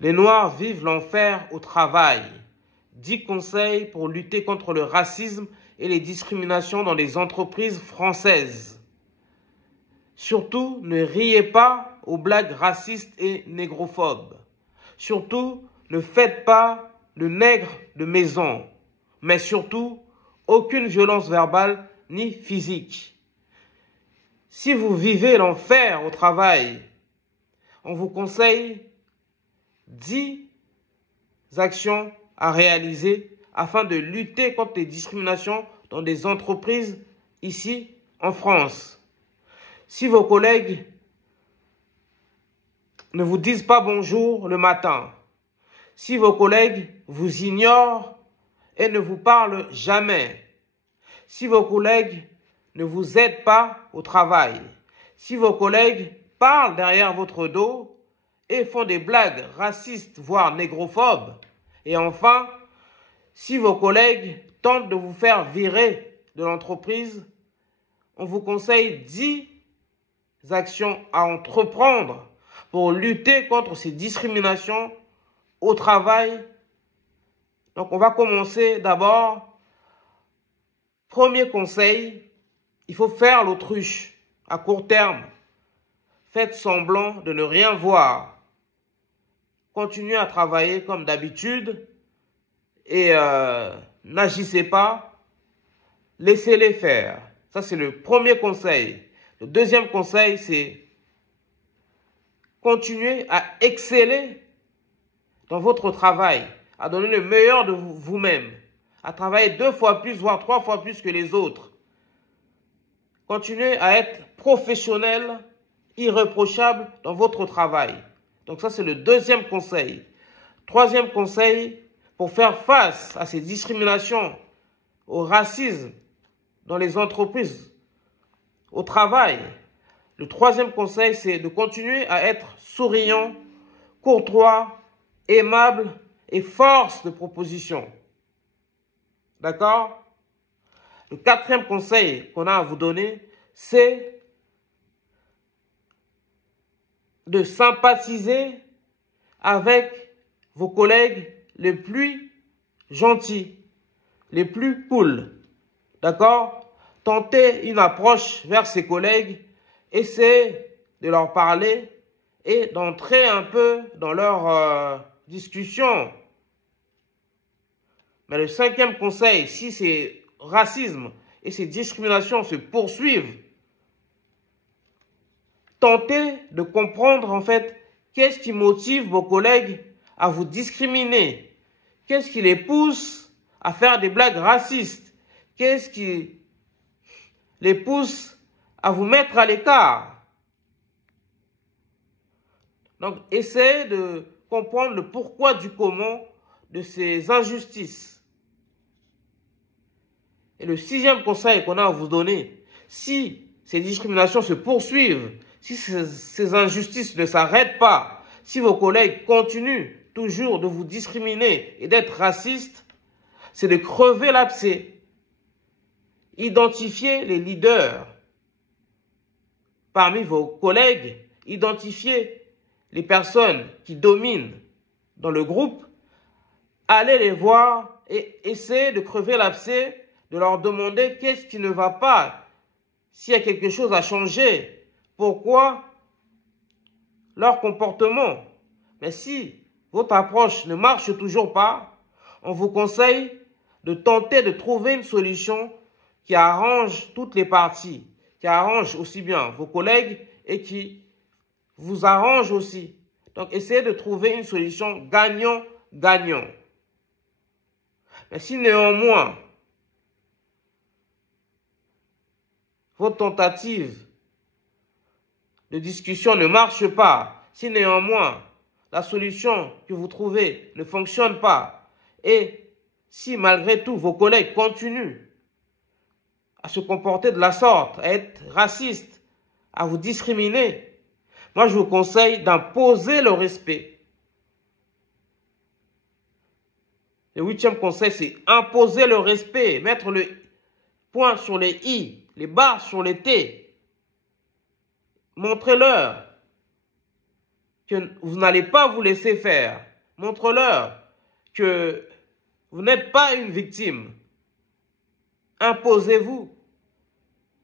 Les Noirs vivent l'enfer au travail. 10 conseils pour lutter contre le racisme et les discriminations dans les entreprises françaises. Surtout, ne riez pas aux blagues racistes et négrophobes. Surtout, ne faites pas le nègre de maison. Mais surtout, aucune violence verbale ni physique. Si vous vivez l'enfer au travail, on vous conseille 10 actions à réaliser afin de lutter contre les discriminations dans des entreprises ici en France. Si vos collègues ne vous disent pas bonjour le matin, si vos collègues vous ignorent et ne vous parlent jamais, si vos collègues ne vous aident pas au travail, si vos collègues parlent derrière votre dos et font des blagues racistes, voire négrophobes, et enfin, si vos collègues tentent de vous faire virer de l'entreprise, on vous conseille 10 actions à entreprendre pour lutter contre ces discriminations au travail. Donc, on va commencer d'abord. Premier conseil, il faut faire l'autruche à court terme. Faites semblant de ne rien voir. Continuez à travailler comme d'habitude et n'agissez pas. Laissez-les faire. Ça, c'est le premier conseil. Le deuxième conseil, c'est continuer à exceller dans votre travail, à donner le meilleur de vous-même, à travailler 2 fois plus, voire 3 fois plus que les autres. Continuez à être professionnel, irréprochable dans votre travail. Donc ça, c'est le deuxième conseil. Troisième conseil, pour faire face à ces discriminations, au racisme dans les entreprises, au travail, le troisième conseil, c'est de continuer à être souriant, courtois, aimable et force de proposition. D'accord? Le quatrième conseil qu'on a à vous donner, c'est de sympathiser avec vos collègues les plus gentils, les plus cool. D'accord? Tentez une approche vers ces collègues, essayez de leur parler et d'entrer un peu dans leur discussion. Mais le cinquième conseil, si ces racismes et ces discriminations se poursuivent, tentez de comprendre en fait qu'est-ce qui motive vos collègues à vous discriminer. Qu'est-ce qui les pousse à faire des blagues racistes? Qu'est-ce qui les pousse à vous mettre à l'écart? Donc, essayez de comprendre le pourquoi du comment de ces injustices. Et le sixième conseil qu'on a à vous donner, si ces discriminations se poursuivent, si ces injustices ne s'arrêtent pas, si vos collègues continuent toujours de vous discriminer et d'être racistes, c'est de crever l'abcès. Identifiez les leaders parmi vos collègues, identifiez les personnes qui dominent dans le groupe, allez les voir et essayez de crever l'abcès, de leur demander qu'est-ce qui ne va pas, s'il y a quelque chose à changer, pourquoi leur comportement. Mais si votre approche ne marche toujours pas, on vous conseille de tenter de trouver une solution qui arrange toutes les parties, qui arrange aussi bien vos collègues et qui vous arrange aussi. Donc, essayez de trouver une solution gagnant-gagnant. Mais si néanmoins, votre tentative de discussion ne marche pas, si néanmoins la solution que vous trouvez ne fonctionne pas, et si malgré tout vos collègues continuent à se comporter de la sorte, à être racistes, à vous discriminer, moi je vous conseille d'imposer le respect. Le huitième conseil, c'est imposer le respect, mettre le point sur les i, les barres sur les t. Montrez-leur que vous n'allez pas vous laisser faire. Montre-leur que vous n'êtes pas une victime. Imposez-vous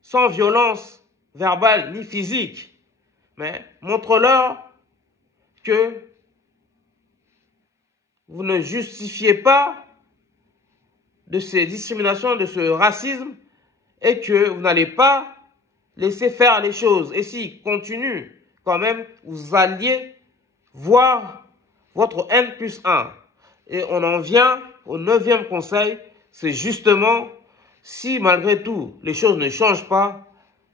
sans violence verbale ni physique. Mais montre-leur que vous ne justifiez pas de ces discriminations, de ce racisme, et que vous n'allez pas laisser faire les choses. Et s'ils continuent, quand même, vous alliez voir votre N+1. Et on en vient au 9e conseil, c'est justement, si malgré tout, les choses ne changent pas,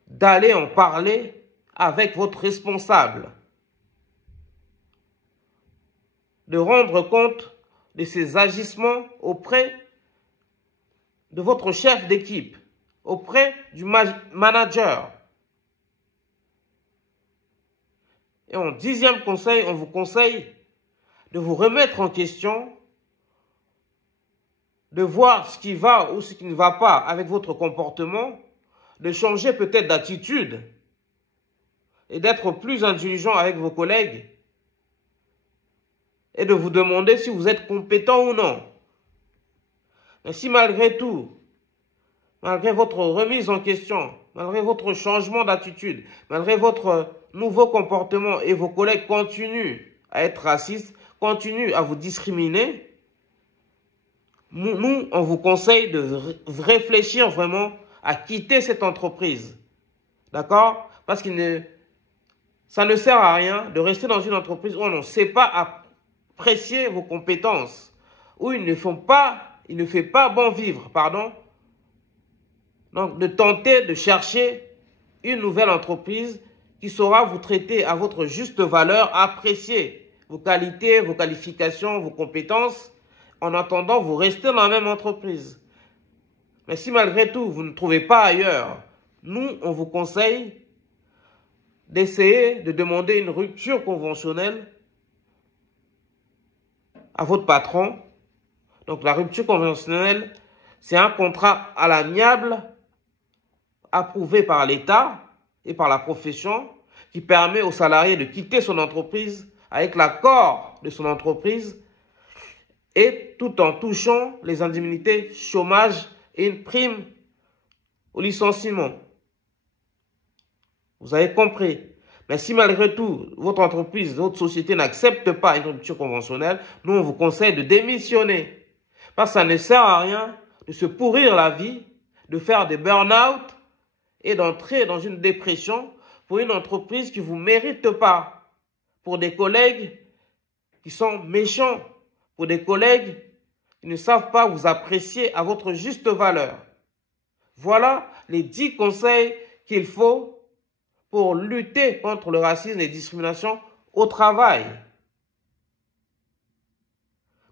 d'aller en parler avec votre responsable. De rendre compte de ses agissements auprès de votre chef d'équipe, auprès du manager. Et en 10e conseil, on vous conseille de vous remettre en question, de voir ce qui va ou ce qui ne va pas avec votre comportement, de changer peut-être d'attitude et d'être plus indulgent avec vos collègues et de vous demander si vous êtes compétent ou non. Mais si malgré tout, malgré votre remise en question, malgré votre changement d'attitude, malgré votre nouveau comportement et vos collègues continuent à être racistes, continuent à vous discriminer, nous, on vous conseille de réfléchir vraiment à quitter cette entreprise. D'accord? Parce que ça ne sert à rien de rester dans une entreprise où on ne sait pas apprécier vos compétences, où il ne fait pas bon vivre, pardon. Donc, de tenter de chercher une nouvelle entreprise qui saura vous traiter à votre juste valeur, apprécier vos qualités, vos qualifications, vos compétences. En attendant, vous restez dans la même entreprise. Mais si malgré tout, vous ne trouvez pas ailleurs, nous, on vous conseille d'essayer de demander une rupture conventionnelle à votre patron. Donc, la rupture conventionnelle, c'est un contrat à l'amiable approuvé par l'État et par la profession qui permet au salarié de quitter son entreprise avec l'accord de son entreprise et tout en touchant les indemnités chômage et une prime au licenciement. Vous avez compris. Mais si malgré tout, votre entreprise, votre société n'accepte pas une rupture conventionnelle, nous, on vous conseille de démissionner. Parce que ça ne sert à rien de se pourrir la vie, de faire des burn-out et d'entrer dans une dépression pour une entreprise qui ne vous mérite pas, pour des collègues qui sont méchants, pour des collègues qui ne savent pas vous apprécier à votre juste valeur. Voilà les 10 conseils qu'il faut pour lutter contre le racisme et les discriminations au travail.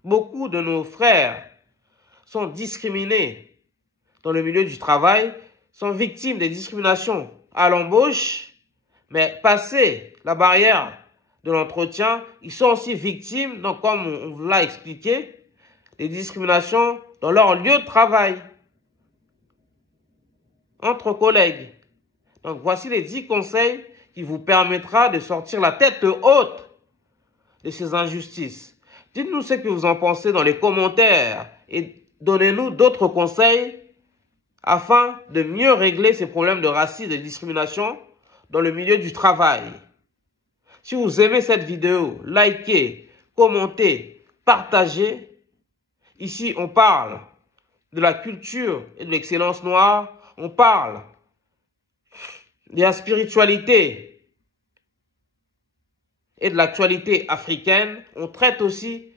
Beaucoup de nos frères sont discriminés dans le milieu du travail, sont victimes des discriminations à l'embauche, mais passé la barrière de l'entretien, ils sont aussi victimes, donc comme on vous l'a expliqué, des discriminations dans leur lieu de travail, entre collègues. Donc voici les 10 conseils qui vous permettra de sortir la tête haute de ces injustices. Dites-nous ce que vous en pensez dans les commentaires et donnez-nous d'autres conseils afin de mieux régler ces problèmes de racisme et de discrimination dans le milieu du travail. Si vous aimez cette vidéo, likez, commentez, partagez. Ici, on parle de la culture et de l'excellence noire. On parle de la spiritualité et de l'actualité africaine. On traite aussi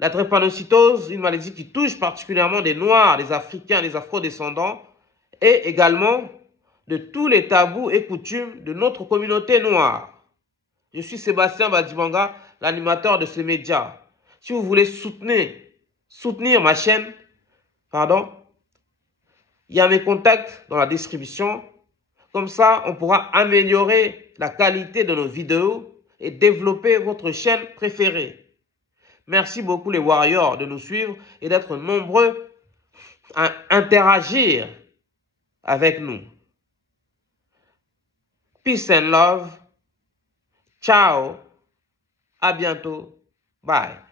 la drépanocytose, une maladie qui touche particulièrement des Noirs, des Africains, des Afro-descendants, et également de tous les tabous et coutumes de notre communauté noire. Je suis Sébastien Badibanga, l'animateur de ce média. Si vous voulez soutenir ma chaîne, il y a mes contacts dans la description. Comme ça, on pourra améliorer la qualité de nos vidéos et développer votre chaîne préférée. Merci beaucoup les Warriors de nous suivre et d'être nombreux à interagir avec nous. Peace and love. Ciao. À bientôt. Bye.